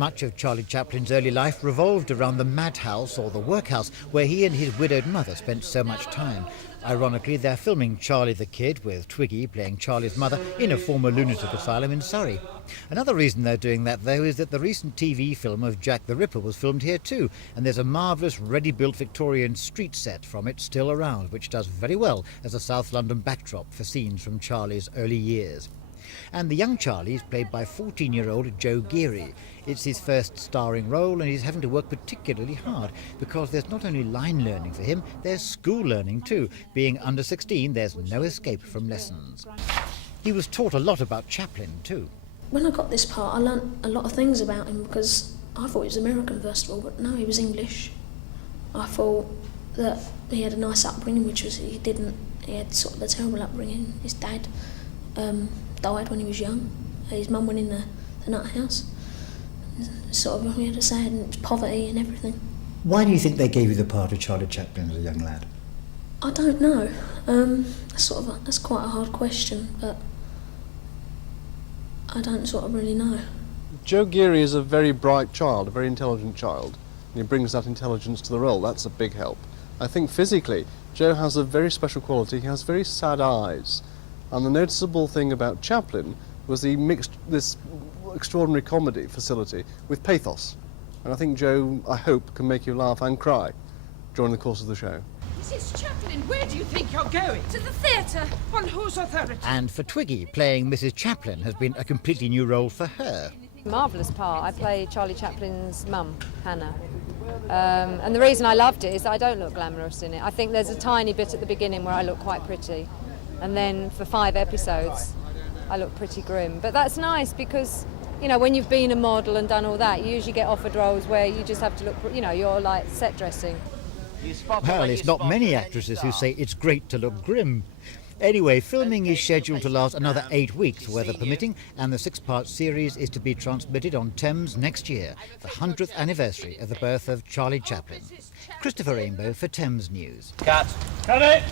Much of Charlie Chaplin's early life revolved around the madhouse or the workhouse, where he and his widowed mother spent so much time. Ironically, they're filming Charlie the Kid, with Twiggy playing Charlie's mother, in a former lunatic asylum in Surrey. Another reason they're doing that, though, is that the recent TV film of Jack the Ripper was filmed here too, and there's a marvellous ready-built Victorian street set from it still around, which does very well as a South London backdrop for scenes from Charlie's early years. And the young Charlie is played by 14-year-old Joe Geary. It's his first starring role, and he's having to work particularly hard because there's not only line learning for him, there's school learning too. Being under 16, there's no escape from lessons. He was taught a lot about Chaplin too. When I got this part, I learnt a lot of things about him because I thought he was American first of all, but no, he was English. I thought that he had a nice upbringing, which was he didn't. He had sort of a terrible upbringing. His dad died when he was young. His mum went in the nut house. Sort of, we had a sad poverty and everything. Why do you think they gave you the part of Charlie Chaplin as a young lad? I don't know. That's quite a hard question, but I don't sort of really know. Joe Geary is a very bright child, a very intelligent child, and he brings that intelligence to the role. That's a big help. I think physically, Joe has a very special quality. He has very sad eyes. And the noticeable thing about Chaplin was he mixed this extraordinary comedy facility with pathos. And I think Joe, I hope, can make you laugh and cry during the course of the show. Mrs. Chaplin, where do you think you're going? To the theatre. On whose authority? And for Twiggy, playing Mrs. Chaplin has been a completely new role for her. Marvellous part. I play Charlie Chaplin's mum, Hannah. And the reason I loved it is that I don't look glamorous in it. I think there's a tiny bit at the beginning where I look quite pretty. And then for 5 episodes, I look pretty grim. But that's nice because, you know, when you've been a model and done all that, you usually get offered roles where you just have to look, you know, you're like set dressing. Well, it's not many actresses who say it's great to look grim. Anyway, filming is scheduled to last another 8 weeks, weather permitting, and the 6-part series is to be transmitted on Thames next year, the 100th anniversary of the birth of Charlie Chaplin. Christopher Rainbow for Thames News. Cut. Cut it!